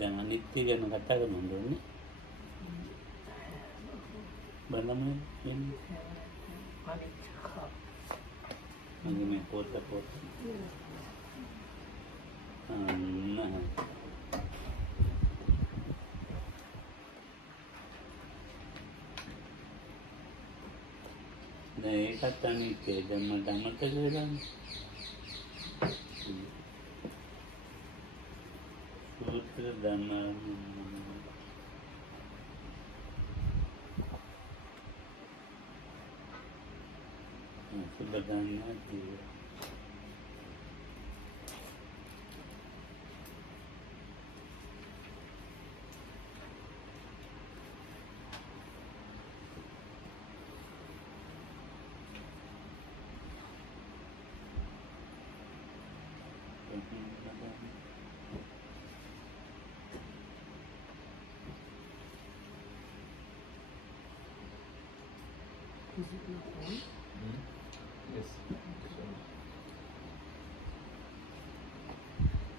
දැන් අනිත්‍ය ගැන කතා කරනවද ඕනේ? බලන්න වෙන්නේ. මගේ මේ පොත. දැන් ඒකත් අනිත්‍යයි. දැන් මට අමතක වෙලානේ. සූත්‍ර ධර්ම සුබදානය තියෙනවා. Is it not on? Yes.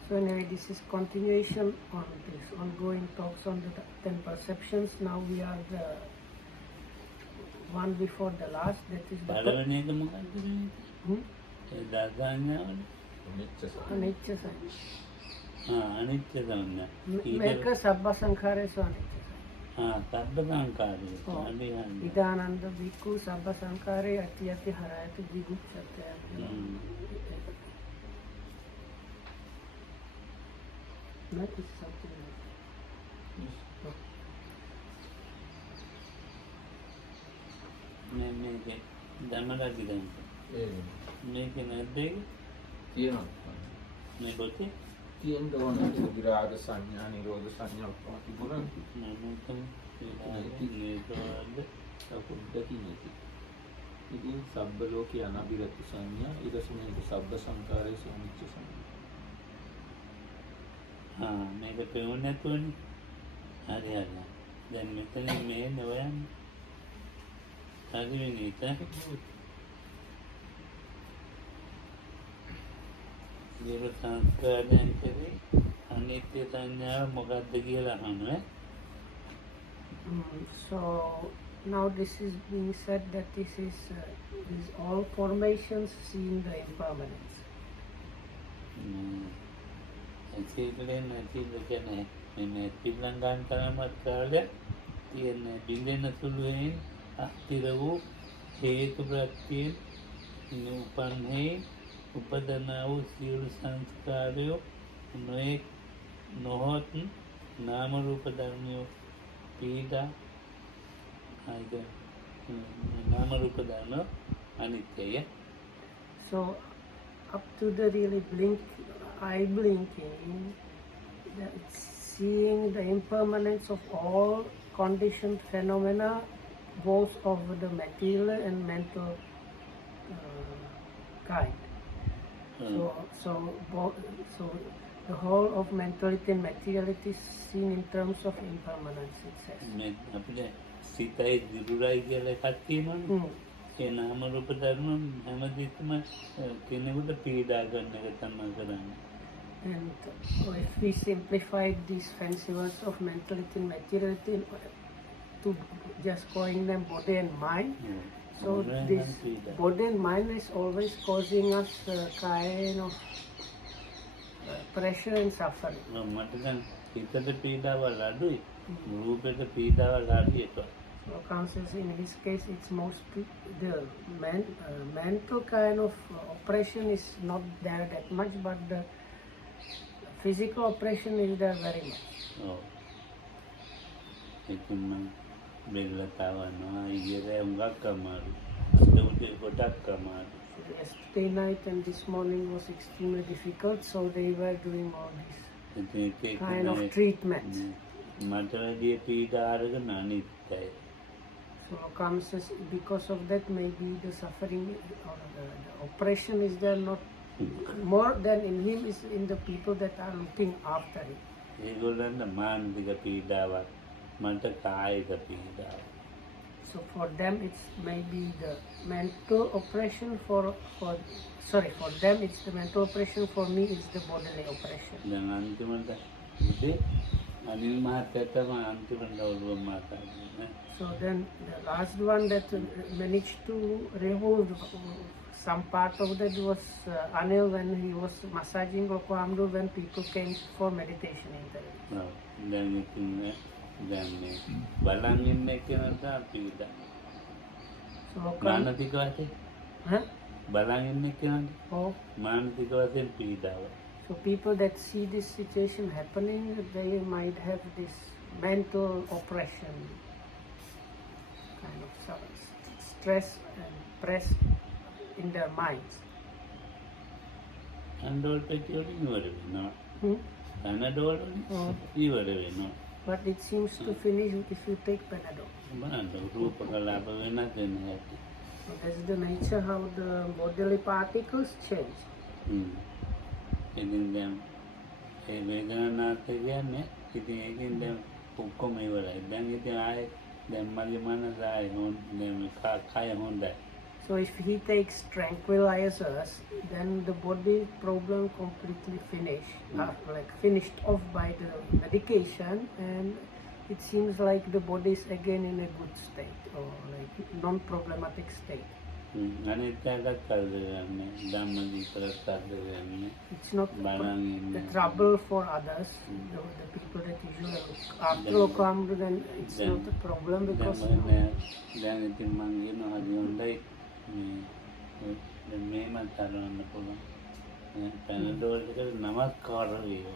So anyway, this is continuation on this ongoing talks on the 10 perceptions. Now we are the one before the last. That is the පළවෙනි එක මොකක්ද මේ? ඒ දාසඤ්ඤාවද? anicca sign. අනිත්‍ය සංඥා. Make sabba sankharesu anicca. සබ්බ සංකාරය. Idananda bhikkhu sabba sankhare atiyati harayati jigucchate. That is something like මේකේ ධම්මරාජි දැන් මේකේ නැද්ද ඒක? තියෙනවා. මේ පොතේ තියෙන්න ඕන විරාග සංඥා නිරෝධ සංඥා ඔක්කොම තිබුණා. ඉතින් සබ්බ ලෝකේ අනබිරත සංඥා ඊටසමේක සබ්බ සංකාරයේ සමිච්ච සංඥා. මේක පෙවුනේ නැතුවනේ. හරි. දැන් මෙතන මේ නෝයන් හරි විනීත. දේව සංස්කාරයන් කෙරේ අනිත්‍ය සංඥාව මොකක්ද කියලා අහනවා. So now this is being said that this is all formations seeing the impermanence. ඒකේ නැති කියන්නේ මේ පිළංගාන් තරමත් කාලයක් තියෙන බින්දෙන සුළුයෙන් අස්තිර වූ හේතු ප්‍රත්‍යයෙන් උපන්නේ උපදනා වූ සියලු සංස්කාරයෝ නොහොත් නාම රූප ධර්මයෝ පීඩා නාම රූප ධර්ම අනිත්‍යය. So up to the really eye blinking, seeing the impermanence of all conditioned phenomena, both of the material and mental kind. So the whole of mentality and materiality is seen in terms of impermanence, it says. අපිට සිතයි දිරුරයි කියලා එකක් තියෙනවනේ. ඒ නාම රූප ධර්ම හැමදෙයක්ම කෙනෙකුට පීඩා ගන්න එක තමයි කරන්නේ. And if we simplified these fancy words of mentality and materiality to just calling them body and mind, so this body and mind is always causing us a kind of pressure and suffering. මට දැන් හිතට පීඩාවල් අඩුයි. රූපෙට පීඩාවල් අඩුයි ඒක. So conscious in his case, it's mostly the mental kind of oppression is not there that much, but the physical oppression is there very much. ඒකම බෙල්ලතාවනවා ඊයේ උඟක් අමාරු. උදේ කොටක් අමාරු. Yesterday night and this morning was extremely difficult, so they were doing all this kind of treatments. මට වැඩි පීඩා අරගෙන අනිත්‍යයි. So conscious, because of that, maybe the suffering or the oppression is there not more than in him is in the people that are looking after him. ඒගොල්ලන්ට මානසික පීඩාවක් මට කායික පීඩාවක්. So for them it's maybe the mental oppression for them it's the mental oppression, for me it's the bodily oppression. දැන් අන්තිමට උදේ අනිල් මහත්තයා තමයි අන්තිමට ඔළුව මාතාන්නේ. So then the last one that managed to remove some part of that was Anil when he was massaging Lokohamdu when people came for meditation interviews. ඔව්. දැන් ඉතින් දැන් මේ බලන් ඉන්න කෙනාට අපි So Lokam, මානසික වශයෙන් huh? බලන් ඉන්න කෙනාට Oh, මානසික වශයෙන් පීඩාව. so people that see this situation happening, they might have this mental oppression, kind of stress and press in their minds. අන්ඩෝල් පෙටි වලින් ඉවර වෙනවා. Hmm? පැනඩෝල් වලින් Oh. ඉවර වෙනවා. But it seems to finish if you take Panadol. බලන්න රූප කලාප වෙනස් වෙන හැටි. So that's the nature how the bodily particles change. ඉතින් දැන් ඒ වේදනානාථ කියන්නේ ඉතින් ඒකෙන් දැන් ඔක්කොම ඉවරයි. දැන් ඉතින් ආයේ දැන් මගේ මනස ආයේ දැන් කය හොඳයි. So if he takes tranquilizers, then the body problem completely finished off by the medication, and it seems like the body is again in a good state or like non-problematic state. අනිත් එකත් කරදරන්නේ ධම්මදීපලත් කරදරන්නේ It's not බලන් the ඉන්නේ. trouble for others, the people that usually look after Lokohamdu, then it's not a problem because දැන් ඉතින් මං කියනවා හරි හොඳයි මේ මේමත් අරවන්න පුළුවන්. පැනඩෝල් එකට නමස්කාර වේවා.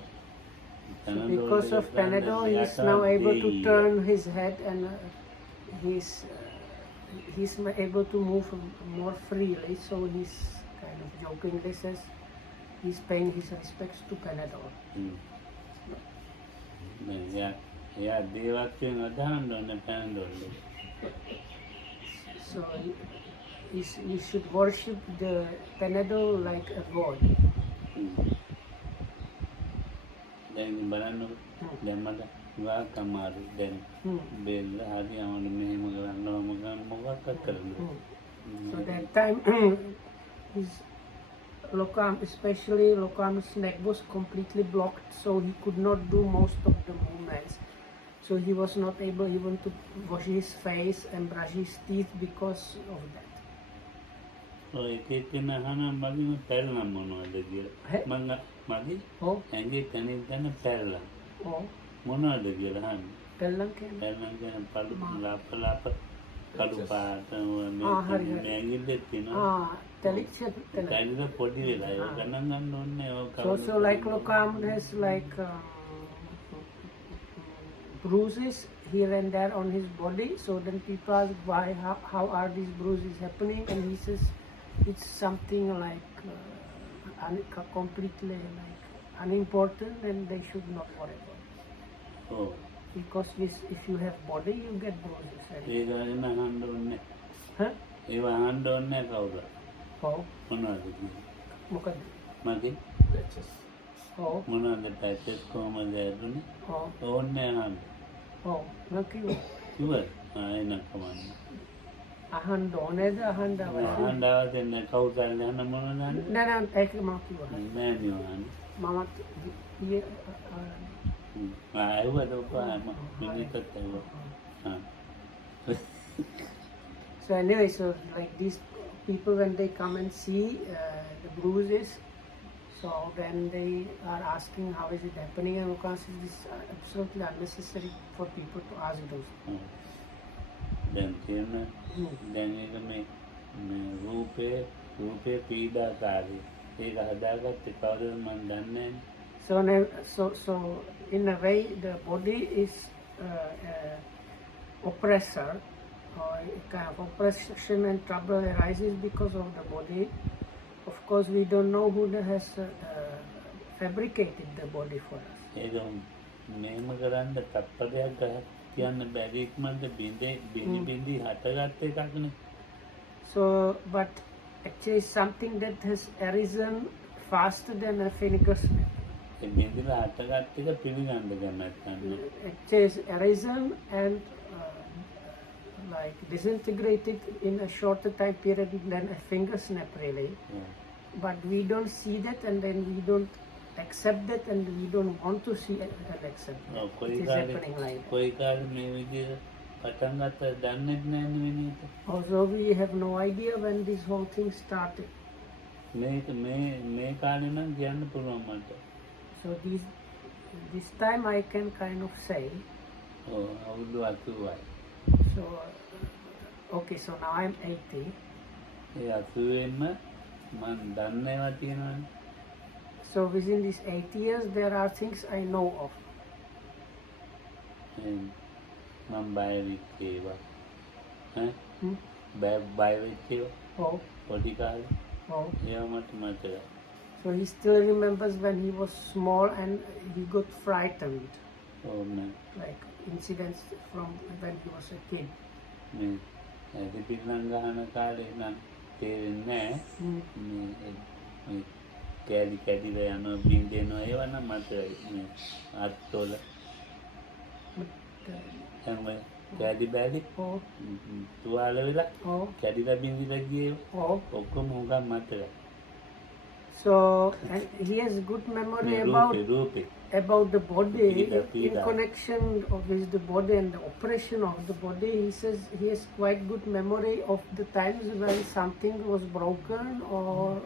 so because of Panadol, he is now able to turn his head and he's able to move more freely. So he's kind of jokingly says he's paying his respects to Panadol. එයා දේවත්වයෙන් අදහන්න ඕන Panadol. So we should worship the Panadol like a god. දැන් බලන්න දැන් මට වාක් අමාරු දැන් බෙල්ල හරි අමාරු මෙහෙම කරන්න මොකක්වත් කරන්න. So that time his especially Lokam's neck was completely blocked, so he could not do most of the movements. So he was not able even to wash his face and brush his teeth because of that. ඔය එක එක්කෙනා අහනවා මගෙන් පැල්ලම් මොනවද කියලා. මම මගේ Oh, ඇඟේ තනින් තන පැල්ලම් oh, මොනවද කියලා අහන්නේ. Pellam can. පැල්ලම් කියන පළු ලාප කළු පාට හරි, හරි. මේ ඇඟිල්ලේ තියෙනවා. Telichet. කයිද පොඩි වෙලා ඒක ගණන් ගන්න ඕනේ ඔය So like Lokam has like bruises here and there on his body. So then people ask why, how are these bruises happening, and he says it's something like completely like unimportant, and they should not worry about it. ඔව් Because if you have body, you get bruises. ඒක ගැන අහන්න ඕනේ. Huh? ඒව අහන්න ඕනේ කවුද? Oh, මොනවද කියන්නේ? mukad. මගේ Oh, මොනවද පැචස් කොහමද ඇදුනේ? oh, ඕන්නේ අහන්න. oh. Nakiwa. ඉවර. එන කමන්න. Ahan doned, ahan dawai. අහන්න ආවද කවුද අහන්න මොනවද අහන්නේ? Nana, ek makiwa. නෑ නියවන්නේ. Mama, ye. ආයුවද ඔපාම මිනිතත් ඇහුවා. So anyway, so like these people when they come and see the bruises, so then they are asking how is it happening, and Lukas says this is absolutely unnecessary for people to ask those. දැන් තියෙන දැන් ඒක මේ රූපේ පීඩාකාරී. ඒක හදාගත්තේ කවුරුද මන් දන්නේ නැහැ. So in a way, the body is oppressor, or a kind of oppression and trouble arises because of the body. Of course, we don't know who has fabricated the body for us. ඒක මේම කරන්න තප්පරයක් කියන්න බැරි ඉක්මනට බිඳි හටගත්ත එකක්නේ. So, but actually something that has arisen faster than a finger snap. ඒ බිඳිලා හටගත්ත එක පිළිගන්න කැමැත්තන්නේ. Actually is arisen and like disintegrated in a shorter time period than a finger snap really. But we don't see that, and then we don't accept that, and we don't want to see and accept that. කොයි It is කාලේ happening like that. කොයි කාලේ මේ විදිහට පටන් ගත්ත දන්නෙත් නැහැ නෙවෙයිද? Also, we have no idea when this whole thing started. මේ කාලේ නම් කියන්න පුළුවන් මට. So this time I can kind of say. අවුරුදු 80යි. So okay, so now I'm 80. ඒ 80ෙම මම දන්නේවා තියෙනවනේ. So within these 8 years, there are things I know of. මම බය වෙච්ච ඒවා. බය වෙච්ච ඒවා. Oh, පොඩි කාලේ. oh. ඒවා මට මතකයි. So he still remembers when he was small and he got frightened, like incidents from when he was a kid. මේ ඇති පිටලං ගහන කාලේ නම් තේරෙන්නේ නැහැ. මේ කැලි කැඩිලා යනවා බින්දෙනවා ඒවා නම් මතකයි. මේ අත්වල හැම කැඩි බැලි Oh, තුවාල වෙලා oh, කැඩිලා බින්දිලා ගියේ oh. ඔක්කොම උගන් මතකයි. So, and he has good memory මේ රූපේ about the body Pida. in connection with the body and the operation of the body. He says he has quite good memory of the times when something was broken or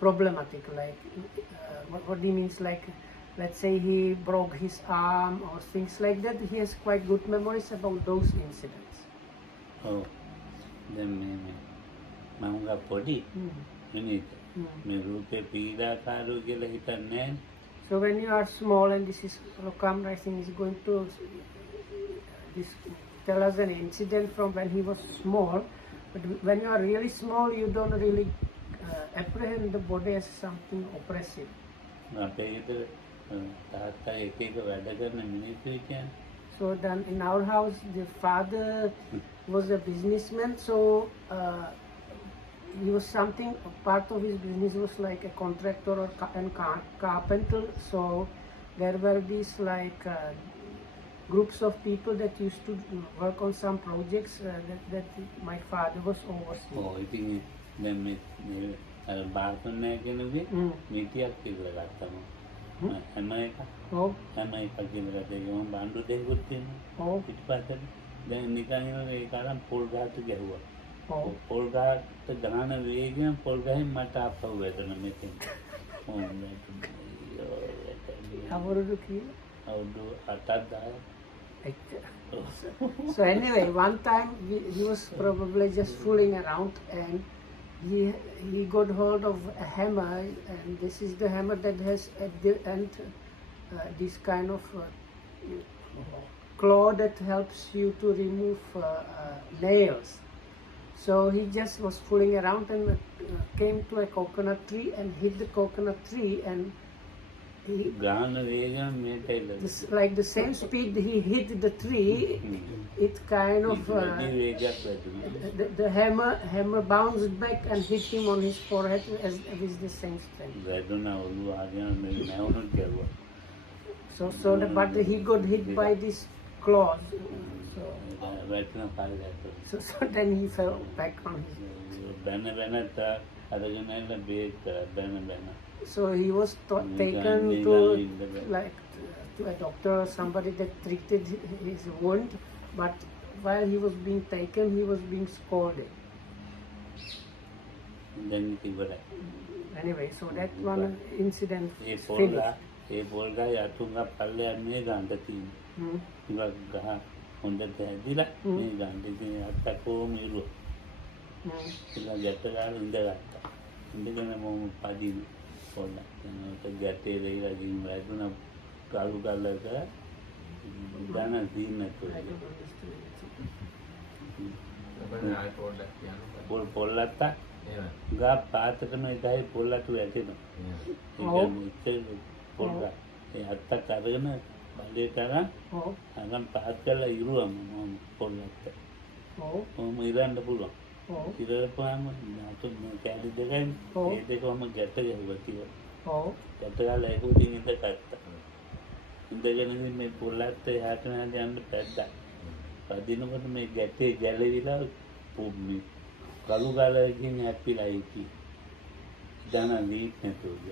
problematic. Like what he means, like let's say he broke his arm or things like that. He has quite good memories about those incidents. ඔව් දැන් මේ මම ගා පොඩි මිනිත් මේ රූපේ පීඩාකාරෝ කියලා හිතන්නේ නැහැ. So when you are small, and this is Lokam, I think, is going to tell us an incident from when he was small. But when you are really small, you don't really apprehend the body as something oppressive. අපේ ගෙදර තාත්තා එක එක වැඩ කරන මිනිස්සු හිටියනේ. So then in our house, the father was a businessman. So he was something, part of his business was like a contractor or carpenter. So there were these like groups of people that used to work on some projects that my father was overseeing. ඔව් ඉතින් දැන් මේ අර බාර්තන් නැහැ කෙනෙකුගේ මීටියක් කියලා ගත්තම හැම එක Oh, හැම එකක් කියලා ගත්තා. ඒක මම බාණ්ඩු දෙකකුත් තියෙනවා. oh, පිටපතට දැන් නිකන් ඒක අරන් පොල් ගහට ගැහුවා. oh. පොල් ගහට ගහන වේගයෙන් පොල් ගහෙන් මට ආපහු වැටෙන මෙතෙන්. How old are you? අවුරුදු 8-10. So anyway, one time he was probably just fooling around, and he got hold of a hammer, and this is the hammer that has at the end this kind of claw that helps you to remove nails. So he just was fooling around and came to a coconut tree and hit the coconut tree, and ගාන වේගයෙන් මේට එල්ල. like the same speed he hit the tree, it kind of වැඩි වේගයක් වැදුනා. the hammer bounced back and hit him on his forehead as with the same strength. වැදුනා ඔළුව ආගෙන මේ නැවුනොත් ගැවුවා. But he got hit by these claws. වැටෙන පාරකට. So then he fell back on his. බැන බැනත් අරගෙන එන්න බේත් බැන. So he was taken to a doctor or somebody that treated his wound. But while he was being taken, he was being scolded. දැන් ඉවරයි. Anyway, so that one incident A is පොල්ගා finished. ඒ පොල්ගා යතුංගා පල්ලෙහා මේ ගාන්ට තියෙනවා. ඉවක් ගහ හොඳට ඇදිලා මේ ගාන්ට ඉතින් අත්තකෝම ඉරුවා. ඉතින් ගැට ගාලා ඉඳගත්තා. ඉඳගෙන මොම පදින පොල්ලා. එනකොට ගැටේ දෙයිලා ගිහින් වැදුනා කලු කල්ලක දාන දීන්නට. පොල්ලත්ත ගා පාතකම ඉදයි පොල්ලතු ඇතෙනවා. ඒ කියන්නේ පොල්ගා ඒ අත්තක් අරගෙන බලේ කරා අරන් පාත් කරලා ඉරුවම මම පොල්ලත්ත. කොහොම ඉරන්න පුළුවන්. ඉරපුවාම අතුන් කැලි දෙකෙන් ඒ දෙකම ගැට ගැහුවා කියලා. ගැට ගාලා ඒක උඩින් ඉඳගත්තා. ඉඳගෙන මේ පොල්ලත්ත එහාට මෙහාට යන්න පැද්දා. පදිනකොට මේ ගැටේ ගැලවිලා මේ කලු ගාලකින් හැප්පිලා ඉති. දන වීක් නැතුව.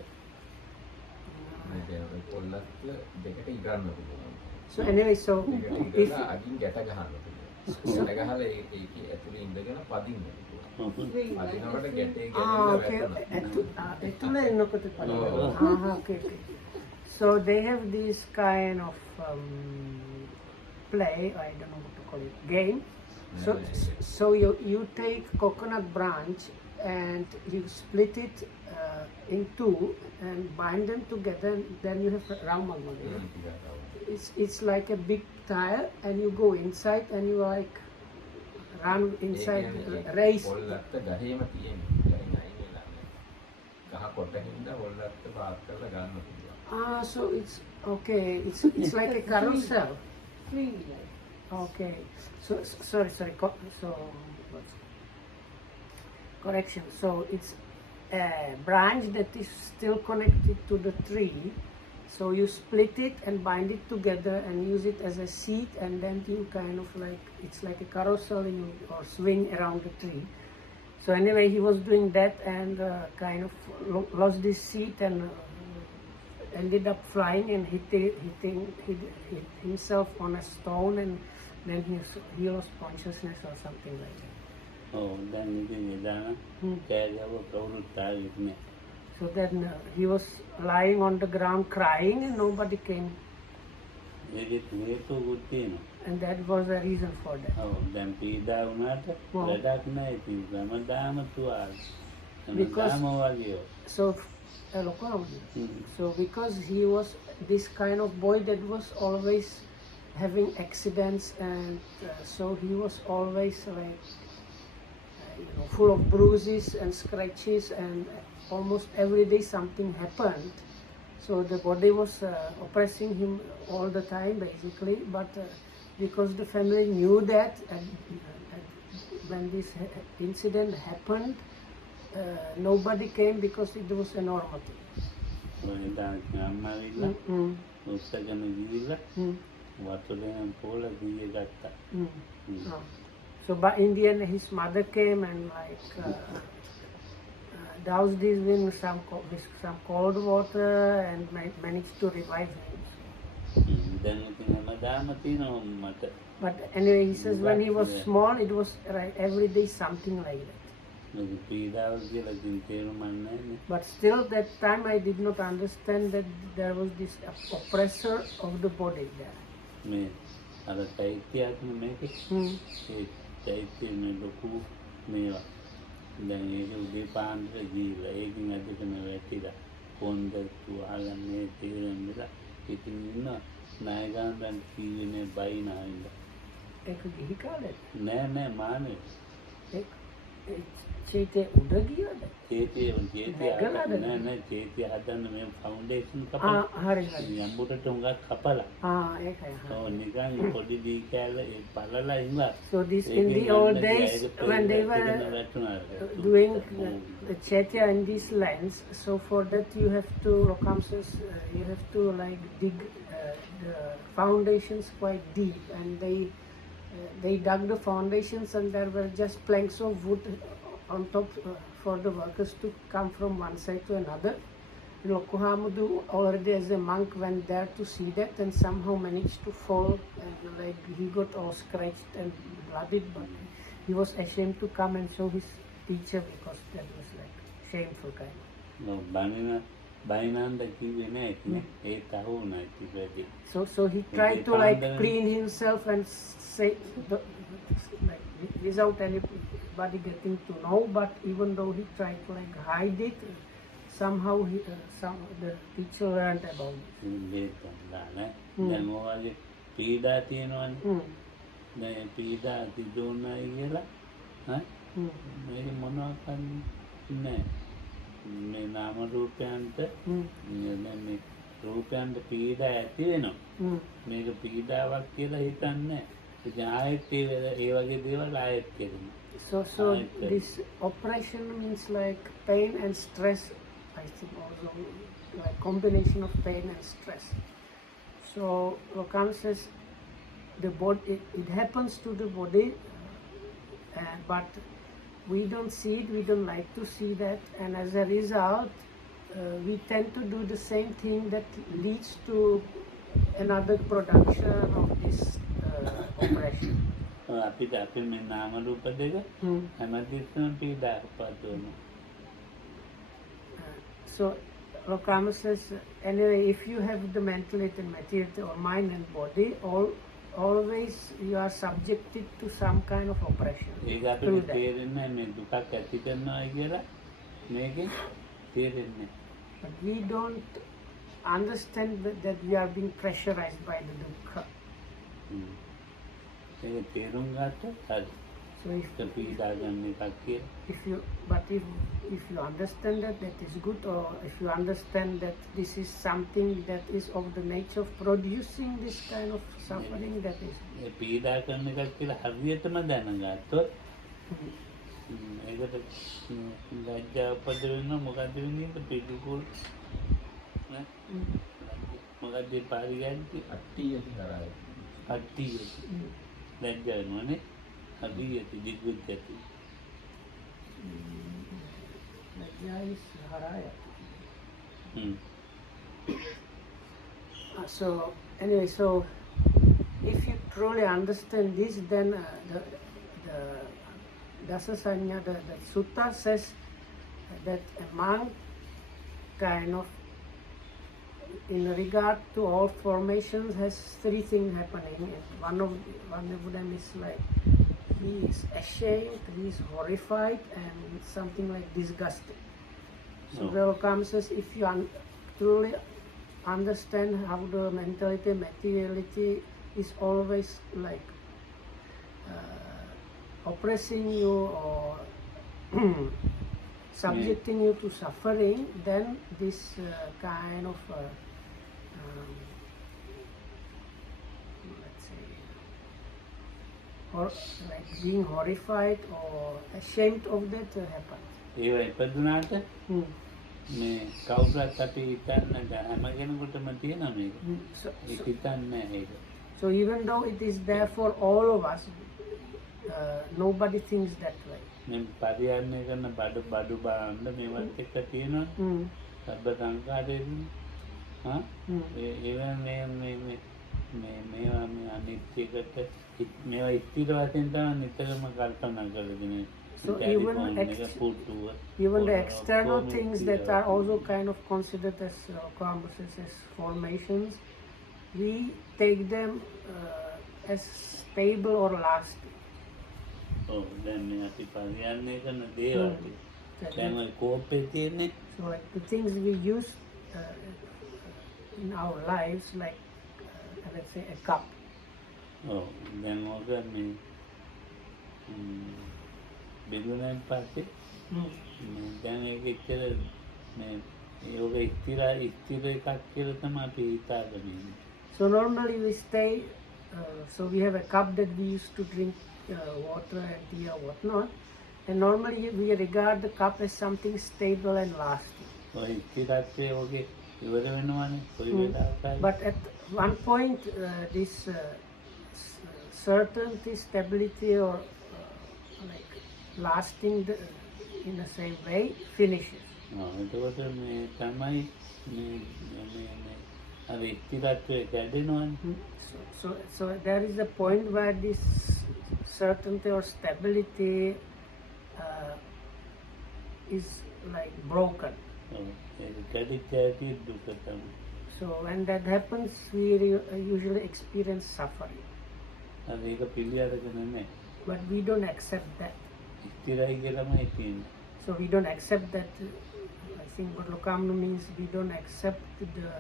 මේ දැන් පොල්ලත් දෙකට ඉගන්න පුළුවන්. So anyway, so දෙකට if ඉගලා අගින් ගැට ගහන්න පුළුවන්. ගැට ගහලා ඒකේ ඇතුලේ ඉඳගෙන පදින්න පුළුවන්. පදිනකොට ගැටේ okay. ගැටෙනවා. Actually, okay. So they have this kind of play. I don't know what to call it. Game. So you take coconut branch and you split it in two and bind them together. And then you have Ramagoli. It's like a big tire, and you go inside and you like run inside, race. පොල්ලත් ගහේම තියෙන්නේ. ගහෙන් අයින් වෙලා නෑ. ගහ කොටින්ද පොල්ලත් පාත් කරලා ගන්න පුළුවන්. So it's okay. It's like a carousel. Okay. So sorry. So correction. So it's a branch that is still connected to the tree. So you split it and bind it together and use it as a seat, and then you kind of like, it's like a carousel or swing around the tree. So anyway, he was doing that and kind of lost his seat and ended up flying and hit himself on a stone, and then he lost consciousness or something like that. දැන් ඉතින් එදාන කෑගව කවුරුත් තාගෙත් නෑ. So then he was lying on the ground crying and nobody came. ඒකෙත් හේතුවකුත් තියෙනවා. And that was the reason for that. දැන් පීඩා වුණාට වැඩක් නෑ. ඉතින් හැමදාම තුවාල. Because හැමදාම වගේ. So because he was this kind of boy that was always having accidents, and so he was always like full of bruises and scratches, and almost every day something happened. So the body was oppressing him all the time basically, but because the family knew that, and when this incident happened, nobody came because it was a normal thing. So by in the end his mother came and like doused him in some cold water and managed to revive him. But anyway, he says when he was small, it was every day something like that. But still, that time I did not understand that there was this oppressor of the body there. දැන් ඒක උදේ පාන්දර ගිහිල්ලා ඒකින් අදකන වැටිලා කොන්ද තුවාලන්නේ තේරෙන්නලා ඉතින් ඉන්න නායකයන් කීනේ බයිනා ඉන්න ඒක ගිහි කාලේ නෑ මානේ චේතේ උඩ ගියද චේතේ නෑ චේතේ හදන්න මේ ෆවුන්ඩේෂන් කපලා හරි යම්බුටට උඟක් කපලා ඒකයි නිකන් පොඩි දී කැල්ල ඒ පළලා ඉන්නවා. So this in the old days when they were doing the chaitya in these lands, so for that you have to you have to like dig the foundations quite deep, and they dug the foundations, and there were just planks of wood on top for the workers to come from one side to another. Lokohamudu already as a monk went there to see that and somehow managed to fall, and like he got all scratched and blooded, but he was ashamed to come and show his teacher because that was like shameful kind. No, Bainanda kiwe nae e tahuna kibedi. So he tried to like clean himself and say like without anybody getting to know, but even though he tried to like hide it, somehow the teacher learned about it. දැන් ඔයාගේ පීඩා තියෙනවනේ. දැන් පීඩා තිබුණා කියලා මේක මොනවද නෑ. මේ නාම රූපයන්ට මේ රූපයන්ට පීඩා ඇති වෙනවා. මේක පීඩාවක් කියලා හිතන්නේ. ඉතින් ආයෙත් ඒ වගේ දේවල් ආයෙත් කරනවා. So this oppression means like pain and stress, I think, also like combination of pain and stress. So Lokan says the body, it happens to the body, but we don't see it, we don't like to see that, and as a result we tend to do the same thing that leads to another production of this oppression. අපිට අපි මේ නාම රූප දෙක හැමතිස්සම පීඩාවපත් වෙනවා. So Lokama says, anyway, if you have the mentality and materiality or mind and body, always you are subjected to some kind of oppression. ඒක අපිට තේරෙන්නේ මේ දුකක් ඇති කරනවා කියලා මේකේ තේරෙන්නේ. But we don't understand that we are being pressurized by the dukkha. ඒක තේරුම් ගත්තොත් හරි. So පීඩා ගන්න එකක් කියලා. if you understand that is good, or if you understand that this is something that is of the nature of producing this kind of suffering, that is. ඒ පීඩා කරන එකක් කියලා හරියටම දැනගත්තොත් ඒකට ලැජ්ජාව උපද වෙනවා. මොකද්ද වෙන්නේ? පිළිකුල් නේ? මොකද්ද පාරියන්ති අට්ටියති හරයි. අට්ටියති ලැජ්ජා වෙනවනේ. හරියටි දිග්ගුච්චති. Lajja is haraya. So anyway, so if you truly understand this, then the Dasasanya, the sutta says that among kind of, in regard to all formations, has three things happening. One of them is like he is ashamed, he is horrified, and something like disgusted. So Lokama says, if you truly understand how the mentality, materiality is always like oppressing you or subjecting you to suffering, then this kind of let's say, or like being horrified or ashamed of that happens. ඒව ඉපදුනාට මේ කවුරුත් අපි හිතන්න හැම කෙනෙකුටම තියෙනවා මේක. ඒක හිතන්නේ නැහැ ඒක. So even though it is there for all of us, nobody thinks that way. මේ පරිහරණය කරන බඩු බාණ්ඩ මේවත් එක්ක තියෙනවා. සබ්බ සංකාරයෙන් ඒවා මේවා අනිත්‍යකට මේවා ඉතිරි වශයෙන් තමයි නිතරම කල්පනා කරගෙන. So even the external things that are also kind of considered as as formations, we take them as stable or lasting. දැන් මේ අපි පරිහරණය කරන දේවල් දැන් ඔය කෝපේ තියෙන්නේ. So like the things we use in our lives, like let's say a cup. දැන් ඔක මේ බෙදුනන් පස්සේ දැන් ඒක එච්චර මේ ඒක ඉස්තිර එකක් කියලා තමයි අපි හිතාගෙන ඉන්නේ. So normally we stay, so we have a cup that we use to drink water and tea or whatnot, and normally we regard the cup as something stable and lasting. ඔය ඉස්තිරත්වයේ ඔගේ ඉවර වෙනවනේ කොයි වෙලාවකයි. But at one point this certainty, stability, or like lasting in the same way finishes. එතකොට මේ තමයි මේ අර ඉස්තිරත්වයේ කැඩෙනවනේ. So there is a point where this certainty or stability is like broken. So when that happens, we usually experience suffering. But we don't accept that. So we don't accept that. I think what Lokama means, we don't accept the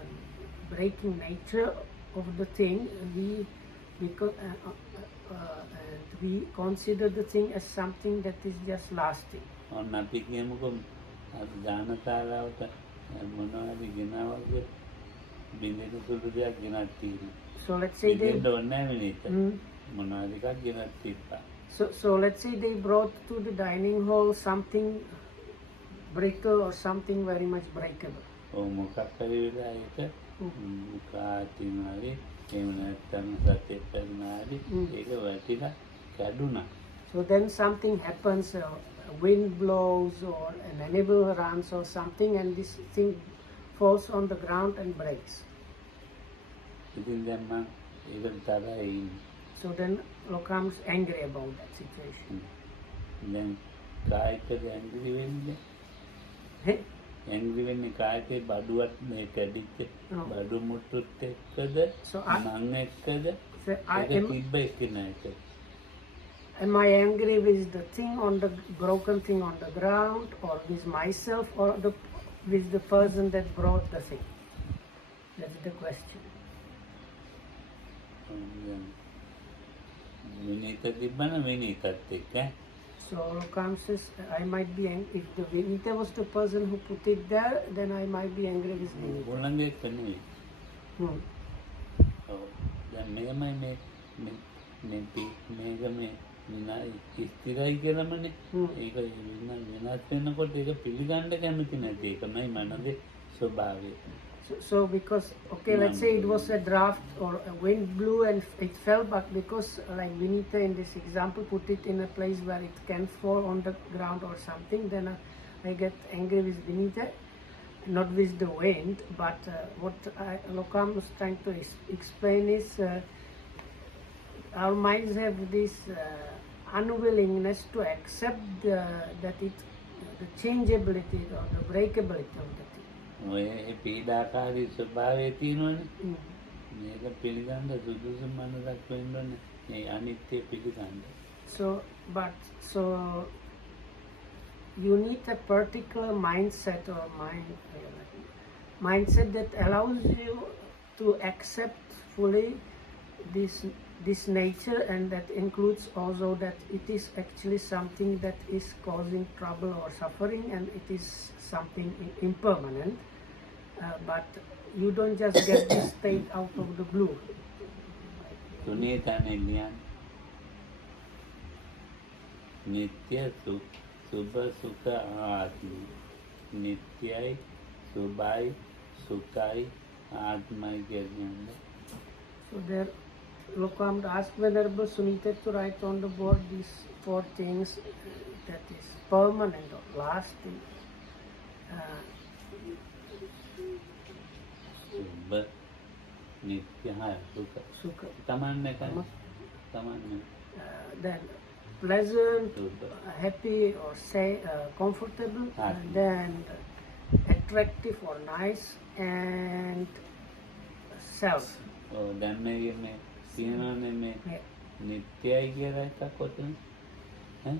breaking nature of the thing. And we consider the thing as something that is just lasting. අපි කියමුකෝ දානශාලාවට මොනවද ගෙනාවද බින්දෙක සුළු දෙයක් ගෙනත් තියෙනවා. So let's say they මොනවද එකක් ගෙනත් තිබ්බා. So let's say they brought to the dining hall something brittle or something very much breakable. මොකක් හරි වෙලා ඒක කාටිනාරි එහෙම නැත්නම් සතෙක් පැන්නාරි ඒක වැටිලා කැඩුනා. So then something happens, a wind blows or an animal runs or something, and this thing falls on the ground and breaks. ඉතින් දැන් මං ඒකට තරහයි ඉන්නේ. So then Lokam's angry about that situation. දැන් කායිකද ඇඟිලි වෙන්නේ? Hey? ඇඟිලි වෙන්නේ කායිකේ බඩුවත් මේ කැඩිච්ච බඩු මුට්ටුත් එක්කද So මං එක්කද So ඒක තිබ්බ එක්කෙනාට? am I angry with the thing on the broken thing on the ground, or with myself, or with the person that brought the thing? That's the question. විනීත තිබ්බන විනීතත් එක්ක So Lokam says, I might be angry. If the Vinita was the person who put it there, then I might be angry with Vinita. ඕලංගේ එක්ක නෙවෙයි. ඔව්. දැන් මෙහෙමයි මේක මේ ස්ථිරයි කියලාමනේ. ඒක වෙනස් වෙනකොට ඒක පිළිගන්න කැමති නැති එකමයි මනසේ ස්වභාවය. So because, okay, let's say it was a draft or a wind blew and it fell, but because like Vinita in this example put it in a place where it can fall on the ground or something, then I get angry with Vinita, not with the wind, but what Lokam was trying to explain is our minds have this unwillingness to accept the changeability or the breakability of the thing. ඔය පීඩාකාරී ස්වභාවය තියෙනවනේ. මේක පිළිගන්න සුදුසු මනසක් වෙන්න ඕනේ. මේ අනිත්‍ය පිළිගන්න. So you need a particular mindset or mindset that allows you to accept fully this nature, and that includes also that it is actually something that is causing trouble or suffering, and it is something impermanent, but you don't just get this state out of the blue. Sunita ने ज्ञान नित्य सुख शुभ सुख आत्म नित्याय शुभाय सुखाय आत्मा के ज्ञान. So there Lokam asked Venerable Sunita to write on the board these 4 things that is permanent or lasting. शुभ नित्य है सुख Sukha. तमन्ने का तमन्ने Then pleasant, happy or say comfortable, and then attractive or nice, and self. और then में सीनों में नित्याय के रहता कोटन है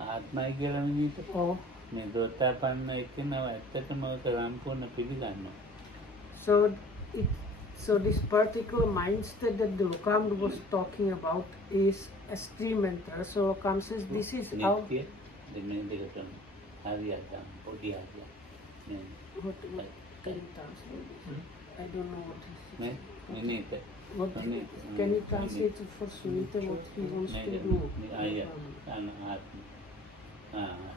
आत्मा के रंगी तो Oh. मैं दोता पान एक ना ऐसा तो मैं तो रामपुर न पीली गाना. So this particular mindset that the Lokam was talking about is a stream enter. So Lokam says this is how. नित्य दिन देखते हैं Haryana ओडियाना. What can you translate this? I don't know what is. मैं नहीं तो What can you translate it for Sunita what he wants to do? आया आत्मा हाँ.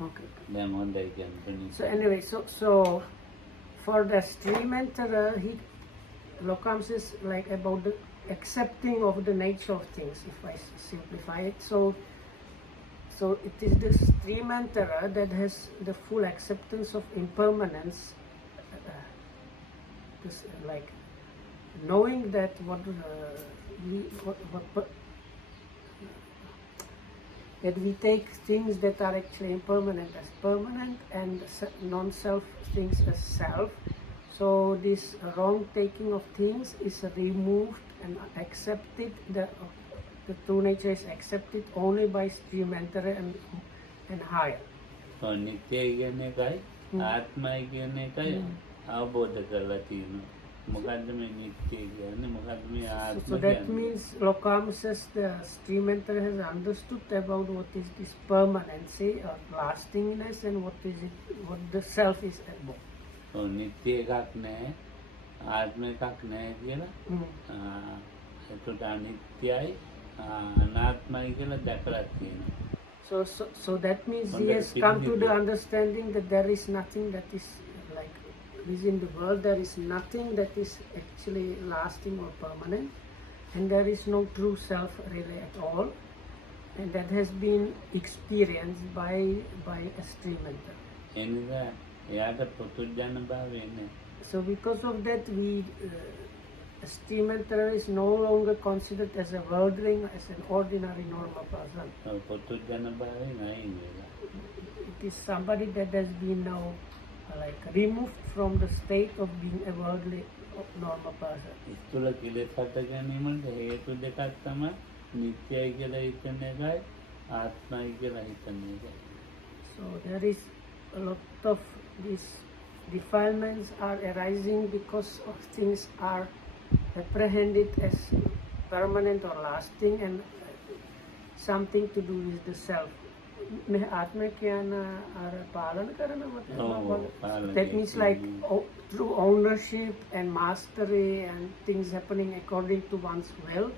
Okay. मैं मन दे के अंदर. So anyway, so for the stream enterer, Lokam says like about the accepting of the nature of things, if I simplify it. So it is the stream enterer that has the full acceptance of impermanence, like knowing that that we take things that are actually impermanent as permanent and non-self things as self. So this wrong taking of things is removed and accepted. The true nature is accepted only by stream enterer and higher. और नित्य कहने का है आत्मा कहने का है अवबोध करला तीनों मुकदमे नित्य कहने मुकदमे आत्मा. So that means Lokam says the stream enterer has understood about what is this permanency or lastingness and what the self is about. और नित्य एकक ने आत्मा एकक ने केला तो नित्याय अनात्मा केला देखला तीनों. So that means he has come to the understanding that there is nothing that is like within the world, there is nothing that is actually lasting or permanent, and there is no true self really at all. And that has been experienced by a stream mentor. එනිසා එයාට පුදුජන භාවය නැහැ. So because of that, a stream mentor is no longer considered as a worldling, as an ordinary normal person. පුදුජන භාවය නැහැ නේද? It is somebody that has been now like removed from the state of being a worldly normal person. ඉස්තුල කෙලෙස් හට ගැනීමට හේතු දෙකක් තමයි නිත්‍යයි කියලා හිතන එකයි ආත්මයි කියලා හිතන එකයි. So there is a lot of these defilements are arising because of things are apprehended as permanent or lasting and something to do with the self. मैं आत्मा ज्ञान और पालन करना मतलब that means like through ownership and mastery and things happening according to one's will.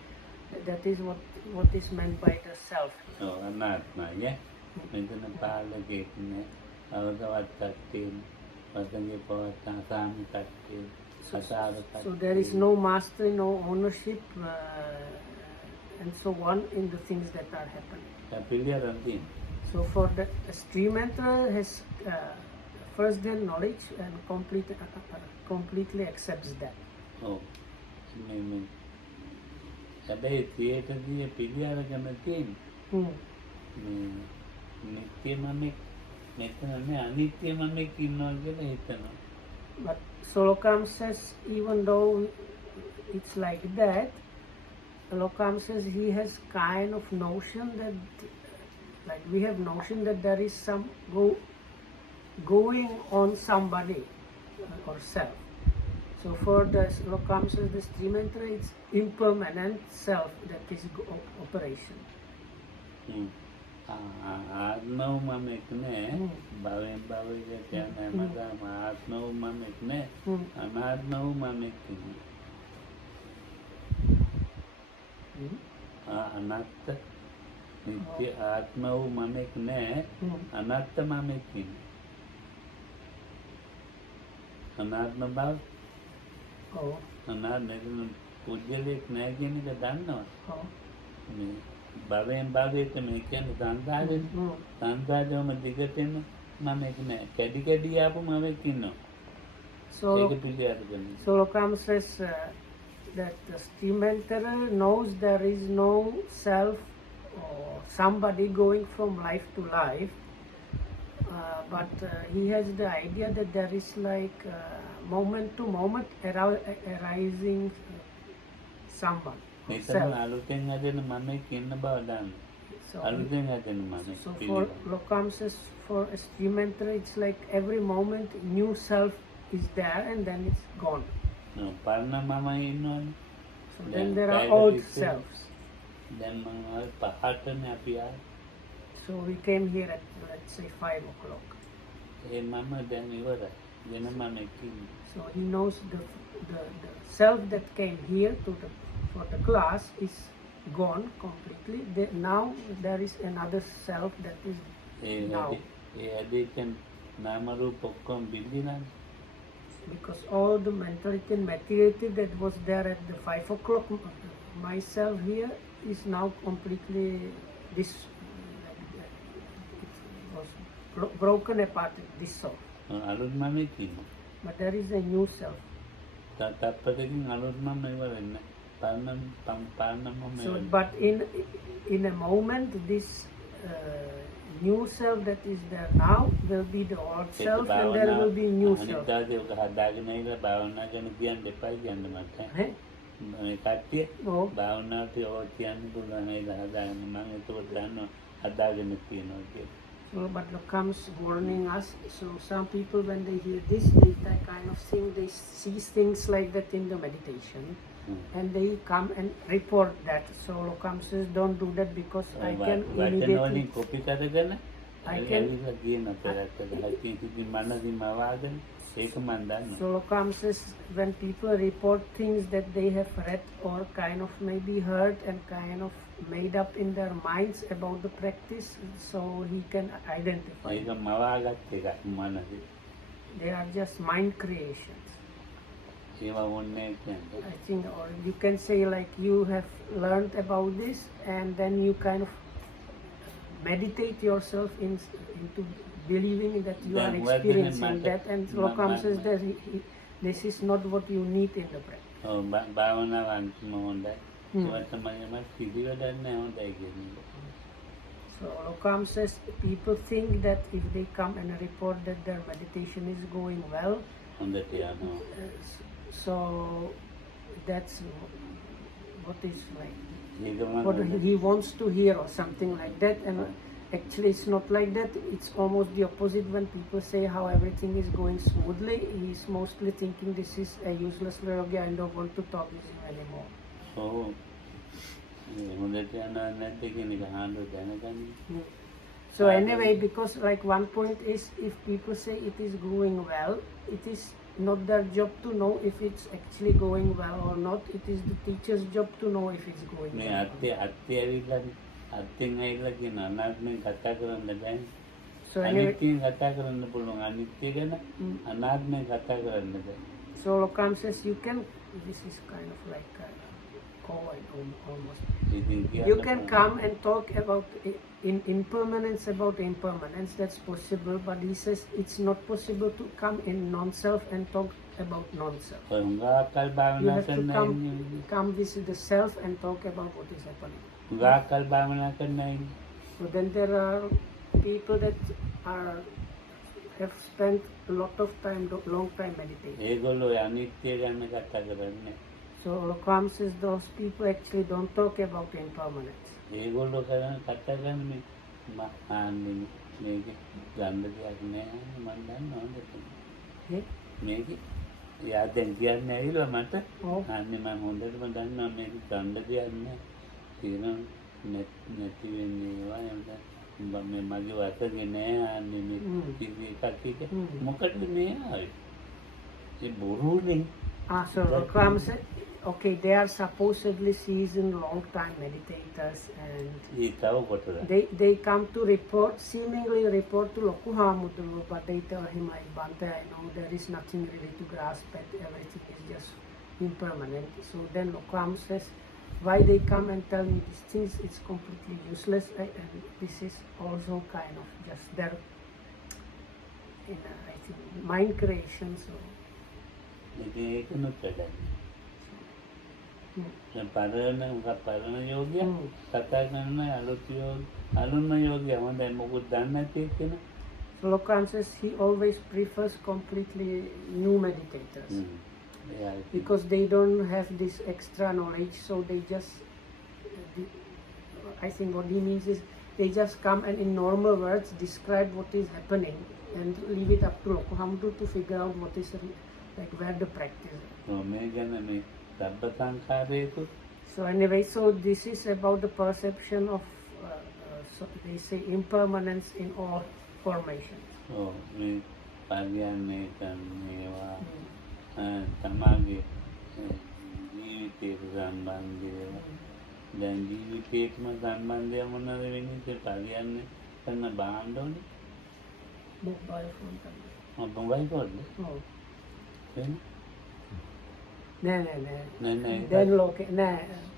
That is what is meant by the self. අනාත්මය මෙතන පාලකෙක් නෑ අවදවත් කට්ටිය වදගේ පවත්තා සාමි කට්ටිය සසාර So there is no mastery, no ownership and so on in the things that are happening. පිළියරන් තියෙන. So for the stream mentor has first their knowledge and completely accepts that. ඔව් මේ හැබැයි ක්‍රියේටර්ගේ පිළියරගෙන තියෙන. මේ නිත්‍ය මමෙක් මෙතන නෑ අනිත්‍ය මමෙක් ඉන්නවා කියලා හිතනවා. But Solokam says even though it's like that, Solokam says he has kind of notion that like we have notion that there is some going on somebody or self. So for the Solokam says the stream mentor, it's impermanent self that is operation. ආත්මව මමෙක් නෑ භවෙන් භවයට යන හැමදාම ආත්මව මමෙක් නෑ අනාත්මව මමෙක් ඉන්නවා. අනාත්ම නිත්‍ය ආත්මව මමෙක් නෑ අනාත්ම මමෙක් ඉන්නවා. අනාත්ම බව අනාත්ම පුද්ගලෙක් නෑ කියන එක දන්නවා. භවයෙන් භවයට මේ කියන්නේ සංසාරෙන් සංසාරයම දිගටම මමෙක් නෑ කැඩි කැඩි ආපු මමෙක් ඉන්නවා. ඒක පිළිඅරගෙන. Solokam says that the stream mentor knows there is no self or somebody going from life to life, but he has the idea that there is like moment to moment arising someone. මෙතන අලුතෙන් හැදෙන මමෙක් ඉන්න බව දන්න. අලුතෙන් හැදෙන මමෙක්. So for Solokam says for a stream mentor it's like every moment new self is there and then it's gone. පරණ මම ඉන්නවනේ. So then there are old selves. දැන් මම පහටනේ අපි ආවේ. So we came here at let's say 5 o'clock. ඒ මම දැන් ඉවරයි. වෙන මමෙක් ඉන්නේ. So he knows the self that came here for the class is gone completely. Now there is another self that is now. Because all the mentality and materiality that was there at the 5 o'clock, myself here is now completely it was broken apart, dissolved. But there is a new self. So, but in a moment, this new self that is there now will be the old self, and there will be new self. So, but comes warning us. So some people, when they hear this, they kind of think they see things like that in the meditation. And they come and report that. So Lokam says, don't do that because I can immediately... So Lokam says, when people report things that they have read or kind of maybe heard and kind of made up in their minds about the practice, so he can identify. They are just mind creations. I think, or you can say like you have learned about this and then you kind of meditate yourself into believing that you are Then what experiencing then that, and Lokam says that this is not what you need in the practice. භාවනාව අන්තිම හොඳයි. ඒවත් තමයි මම පිළිවෙලක් නැහැ හොඳයි කියන්නේ. So Lokam says people think that if they come and report that their meditation is going well, හොඳට යනවා. so that's what is like ඒකම what he wants to hear or something like that, and actually it's not like that. It's almost the opposite. When people say how everything is going smoothly, he's mostly thinking this is a useless yogi, I don't want to talk with him anymore. ඔව්. හොඳට යනවා නැද්ද කියන එක අහන්න දැනගන්න. So anyway, because like one point is, if people say it is going well, it is not their job to know if it's actually going well or not. It is the teacher's job to know if it's going මේ well. අත්‍ය ඇවිල්ලා අත්යෙන් ඇවිල්ලා කියන අනාත්මයෙන් කතා කරන්න බෑනේ. So anyway, අනිත්‍යයෙන් කතා කරන්න පුළුවන්. අනිත්‍ය ගැන අනාත්මයෙන් කතා කරන්න බෑ. so Lokam says you can. This is kind of like almost. ඉතින් You can come and talk about impermanence, about impermanence. That's possible, but he says it's not possible to come in non-self and talk about non-self. ඔය හුඟාකල් You භාවනා have to කරන්න come with the self and talk about what is happening. හුඟාකල් භාවනා කරන්න ඉන්නේ. So then there are people that have spent a lot of time, long time meditating. ඒගොල්ලෝ අනිත්‍ය ගැන කතා කරන්නේ. So Lokam says those people actually don't talk about impermanence. ඒගොල්ලෝ කරන කතා කරන්නේ මහාන්නේ මේක ගන්න දෙයක් නෑ මම දන්නවද Okay? මේක යා දැන් කියන්නේ ඇවිල්ලා මට ඔව්. අනේ මම හොඳටම දන්නවා මේක ගන්න දෙයක් නෑ තියෙන නැති වෙන්නේ ඒවා මම මගේ වතගේ නෑ අනේ මේ කිසි එකක් එක මොකටද මේ ආවේ ඒ බොරුනේ. So Lokam said, okay, they are supposedly seasoned long-time meditators, and ඒ තව කොටද they come to report, seemingly report to Loku Hamudru, but they tell him, Bante, I know there is nothing really to grasp at, everything is just impermanent. So then Lokam says, why they come and tell me these things, it's completely useless, and this is also kind of just their, I think, mind creation. So ඉතින් ඒකනොත් වැඩන්නේ. පරණ යෝගියා කතා කරන අලුත්ම යෝගියා හොඳයි මොකුත් දන්නේ නැති කෙනා. So Lokam says he always prefers completely new meditators because they don't have this extra knowledge, so they just, I think what he means is they just come and in normal words describe what is happening and leave it up to Loku Hamdu to figure out what is like where the practice is. මේ ගැන මේ සබ්බ සංඛාරයක So anyway, so this is about the perception of, so they say, impermanence in all formations. මේ පරියන්නේ කරන්නේවා තමාගේ ජීවිතයට සම්බන්ධය දැන් ජීවිතේටම සම්බන්ධය මොනවද වෙන්නේ ඒ පරියන්නේ කරන බාන්න ඕනේ. Mobile phone. Mobile phone Oh. වෙන No. නෑ Then look, no.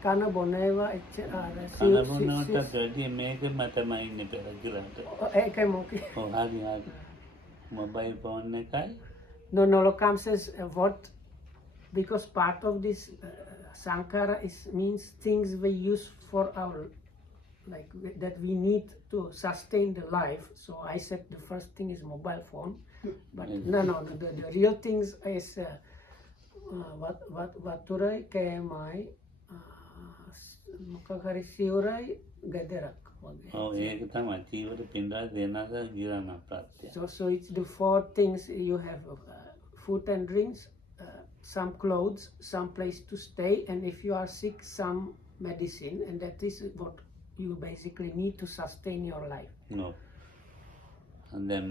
Kana boneva කනබුනට වැඩි මේකම තමයි ඉන්නේ පෙරදිලට. ඒකයි මොකේ. හරි මොබයිල් ෆෝන් එකයි No, Lokam says what, because part of this sankhara means things we use for our, like that we need to sustain the life. So I said the first thing is mobile phone, but no, the real things is Vaturai KMI, Mukakari Siurai, Gederak. ඒක තමයි ජීවිත පින්දා දෙනක ගිරණ ප්‍රත්‍ය. So it's the four things you have: food and drinks, some clothes, some place to stay, and if you are sick, some medicine, and that is what you basically need to sustain your life. No. And then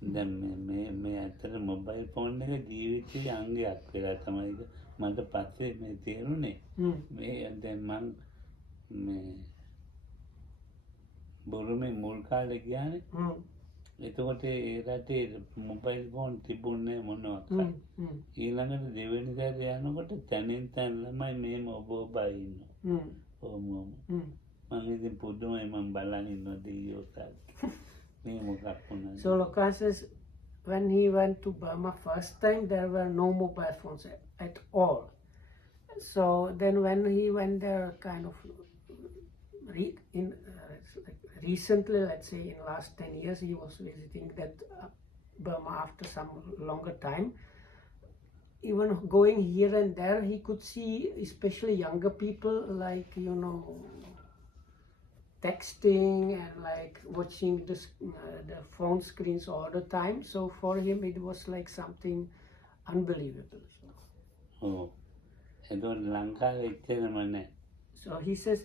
මේ ඇත්තට mobile phone එක ජීවිතයේ අංගයක් වෙලා තමයි මට පස්සේ මේ තේරුනේ. මේ දැන් මම මේ බොරුමේ මුල් කාලේ ගියානේ. එතකොට ඒ රටේ මොබයිල් ෆෝන් තිබුණේ මොනවද? ඊළඟට දෙවෙනි සැරේ යනකොට තැනින් තැන ළමයි මේම ඔබ ඉන්නවා. මං ඉතින් පුදුමයි මං බලන් ඉන්නවා දෙයියෝ තාත්තා. මේ මොකක් වුණාද? So Lokan says when he went to Burma first time, there were no mobile phones at all. So then when he went there, kind of recently, let's say in last 10 years, he was visiting that Burma after some longer time. Even going here and there, he could see, especially younger people, like, you know, texting and like watching the phone screens all the time. So for him, it was like something unbelievable. ඔව්. එතකොට ලංකාවේ එච්චරම නැහැ. So he says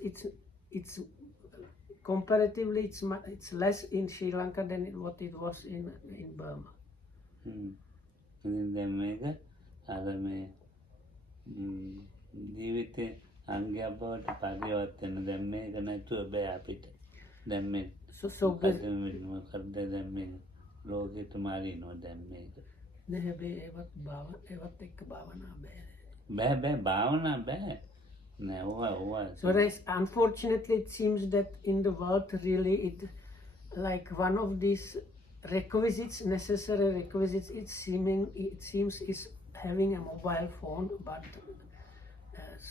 it's comparatively it's less in Sri Lanka than what it was in Burma. ඉතින් දැන් මේක අර මේ ජීවිතේ අංගයක් බවට පරිවර්තන වෙන දැන් මේක නැතුව බෑ අපිට. දැන් මේ මොකද දැන් මේ ලෝකෙට මාරිනවා දැන් මේක. ඒවත් එක්ක භාවනා බෑ. බෑ භාවනා බෑ. නෑ ඕවා. So unfortunately it seems that in the world really it like one of these necessary requisites it seems is having a mobile phone, but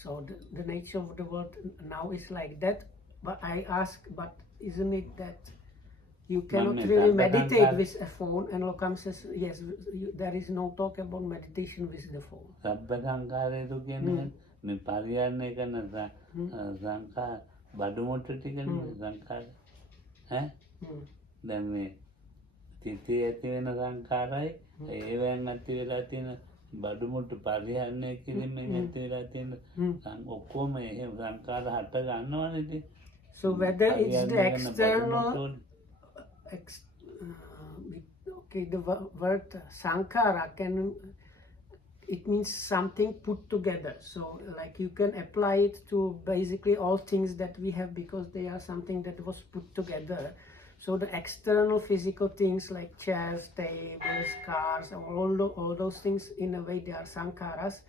so the nature of the world now is like that. But I ask, but isn't it that you cannot really meditate with a phone? And Lokam says, yes, there is no talk about meditation with the phone. සබ්බ සංඛාරේතු කියන්නේ මේ පරිහරණය කරන සංඛාර බඩමුට්ටු ටිකනේ සංඛාර. ඈ දැන් මේ තිතේ ඇති වෙන සංඛාරයි ඒවෙන් ඇති වෙලා තියෙන බඩමුට්ටු පරිහරණය කිරීමෙන් ඇති වෙලා තියෙන ඔක්කොම එහෙම සංඛාර හට ගන්නවනේ ඉතින්. So whether it's the external okay, the word sankhara it means something put together. So like you can apply it to basically all things that we have because they are something that was put together. So the external physical things like chairs, tables, cars, all those things, in a way they are sankharas,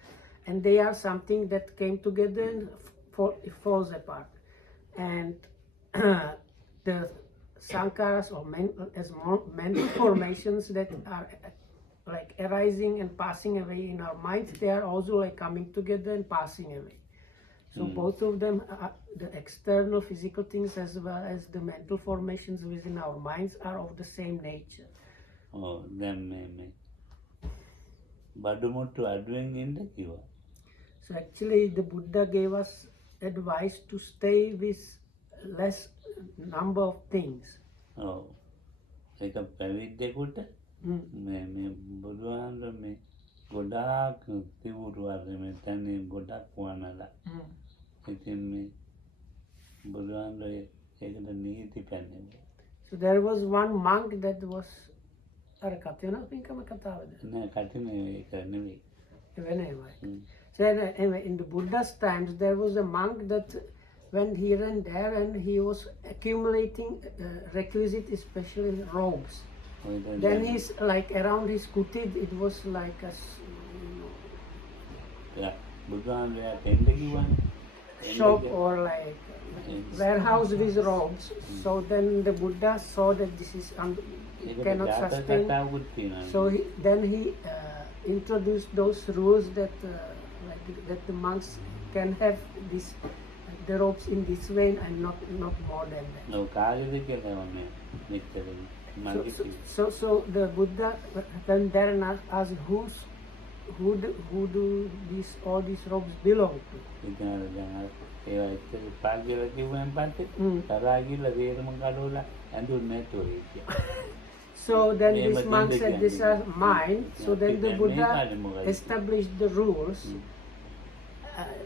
and they are something that came together and it falls apart. And the sankharas or mental formations that are like arising and passing away in our minds, they are also like coming together and passing away. So both of them, the external physical things as well as the mental formations within our minds, are of the same nature. Oh, then me. බඩමුට්ටු අඩුවෙන් ඉන්න කිව්වා. So actually the Buddha gave us advice to stay with less number of things. ඔව්. ඒක පැවිද්දෙකුට මේ බුදුහාමුදුරුවෝ මේ ගොඩාක් තිබුරුවාද මේ තැන්නේ ගොඩක් වුණාලා. ඉතින් මේ බුදුහාමුදුරුවෝ ඒකට නීති පැනෙන්නේ. So there was one monk that was අර කතියන පින්කම කතාවද? නෑ කටිනේ ඒක නෙවෙයි. So anyway, in the Buddha's times there was a monk that went here and there and he was accumulating requisite, especially robes. Then he's like around his kuti, it was like a shop or like warehouse with robes. So then the Buddha saw that this is cannot sustain. So then he introduced those rules that that the monks can have the robes in this way and not more than that. So the Buddha went there and asked who do all these robes belong to? So then this monk said, these are mine. So then the Buddha established the rules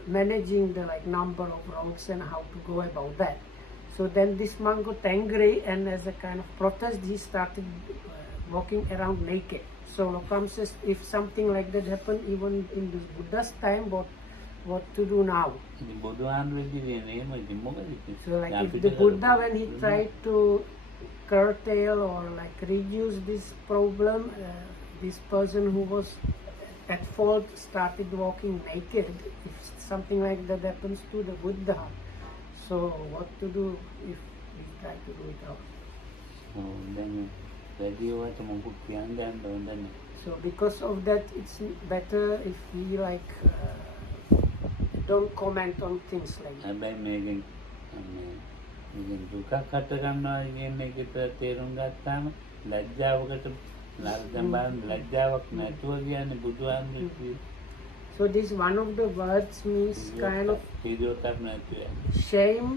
managing the number of robes and how to go about that. So then this monk got angry, and as a kind of protest he started walking around naked. So Lokam says, if something like that happened even in the Buddha's time, what to do now? So like if the Buddha, when he tried to curtail or like reduce this problem, this person who was at fault started walking naked. If something like that happens to the Buddha, So what to do if we try to do it out? දැන් වැඩිවට මොකුත් කියන්න යන්න හොඳ නැහැ. So because of that, it's better if we like don't comment on things like that. හැබැයි මේකෙන් දුකක් හට ගන්නවා කියන එකට තේරුම් ගත්තාම ලැජ්ජාවකට දැන් බලන්න ලැජ්ජාවක් නැතුව කියන්නේ බුදුහාමුදුරුවෝ So this one of the words means kind of පිළිවෙතක් නැතුව shame,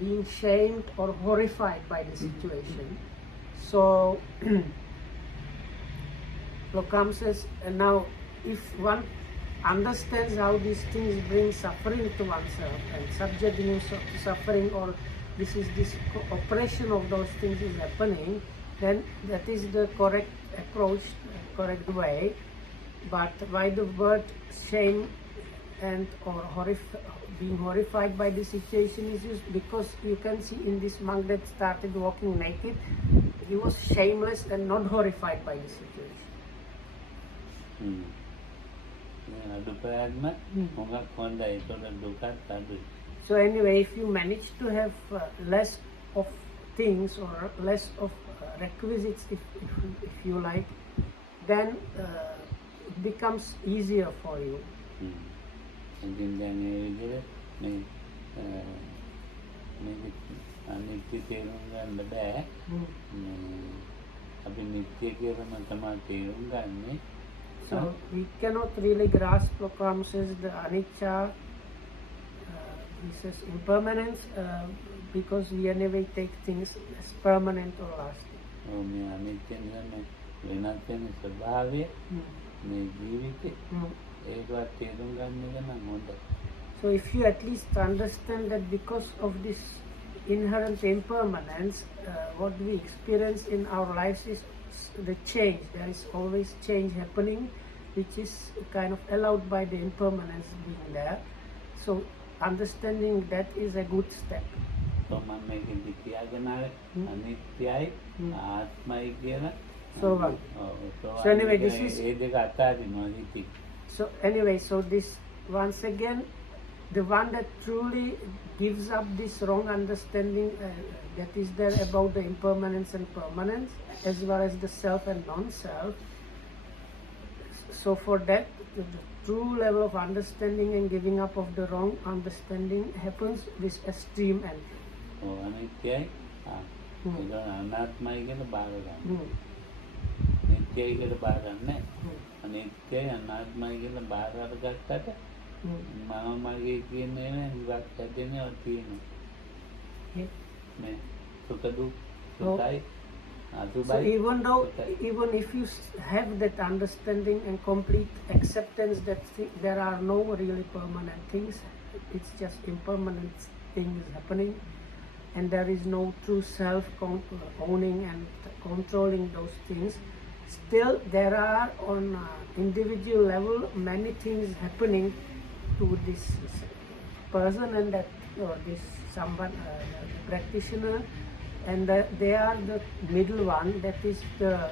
being shamed or horrified by the situation. So Lokam says, now if one understands how these things bring suffering to oneself and subjecting himself to suffering, or this oppression of those things is happening, then that is the correct approach, correct way. But why the word shame and or being horrified by the situation is used? Because you can see in this monk that started walking naked, he was shameless and not horrified by the situation. අඩුපාඩුම මොකක් හොඳයි ඒකට දුකත් අඩුයි. So anyway, if you manage to have less of things or less of requisites, if you like, then it becomes easier for you. ඉතින් දැන් ඒ විදිහට මේක අනිත්‍ය තේරුම් ගන්න බෑ. අපි නිත්‍ය කියලාම තමයි තේරුම් ගන්නේ. So we cannot really grasp Lokam says the anicca, he says impermanence, because we anyway take things as permanent or lasting. මේ අනිත්‍ය කියන්නේ වෙනත් වෙන ස්වභාවය මේ ජීවිතේ ඒකවත් තේරුම් ගන්න එක නම් හොඳයි. So if you at least understand that because of this inherent impermanence, what we experience in our lives is the change. There is always change happening, which is kind of allowed by the impermanence being there. So understanding that is a good step. So මම මේකෙදි කියාගෙන ආවේ අනිත්‍යයි ආත්මයි කියලා. So anyway, this is ඒ දෙක අතාරිනවා ඉතින්. So anyway, so this once again, the one that truly gives up this wrong understanding that is there about the impermanence and permanence, as well as the self and non-self. So for that, the true level of understanding and giving up of the wrong understanding happens this extreme end. අනිත්‍යයි ඒක අනාත්මයි කියලා බාර ගන්න. නිත්‍යයි කියලා බාර ගන්න නැහැ. අනිත්‍යයි අනාත්මයි කියලා බාර අරගත්තට මම මගේ කියන්නේ හුඟක් හැදෙනවා තියෙනවා. නේ සුඛ දුක් සුඛයි So even if you have that understanding and complete acceptance that there are no really permanent things, it's just impermanent things happening, and there is no true self owning and controlling those things, still there are on individual level many things happening to this person and that or this someone practitioner, and they are the middle one, that is the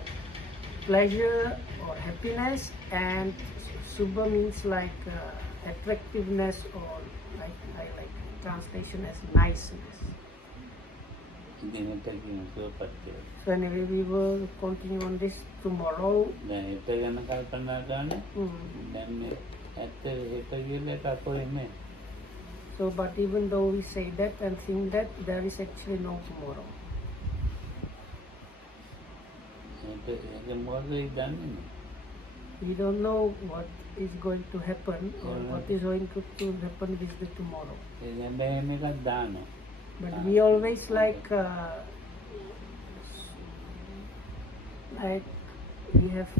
pleasure or happiness, and subha means like attractiveness, or like I like translation as niceness. So anyway, we will continue on this tomorrow. දැන් හිත ගැන කල්පනා කරන්න දැන් මේ ඇත්ත හිත කියලා එකක් වෙන්නේ. So but even though we say that and think that, there is actually no tomorrow. We don't know what is going to happen or what is going to happen with the tomorrow. But we always like we have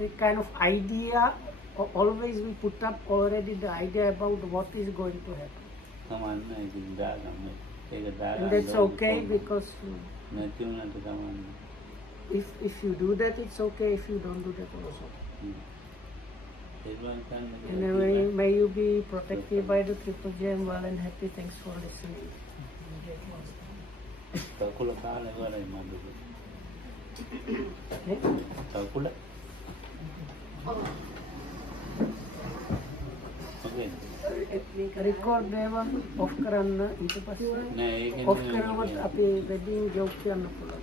a kind of idea, or always we put up already the idea about what is going to happen. And that's okay, because if you do that, it's okay. If you don't do that, also. Anyway, may you be protected by the Triple J and well and happy. Thanks for listening. record ඒවා off කරන්න ඊට පස්සේ නෑ ඒක off කරනකොට අපේ wedding joke කියන්න පුළුවන්.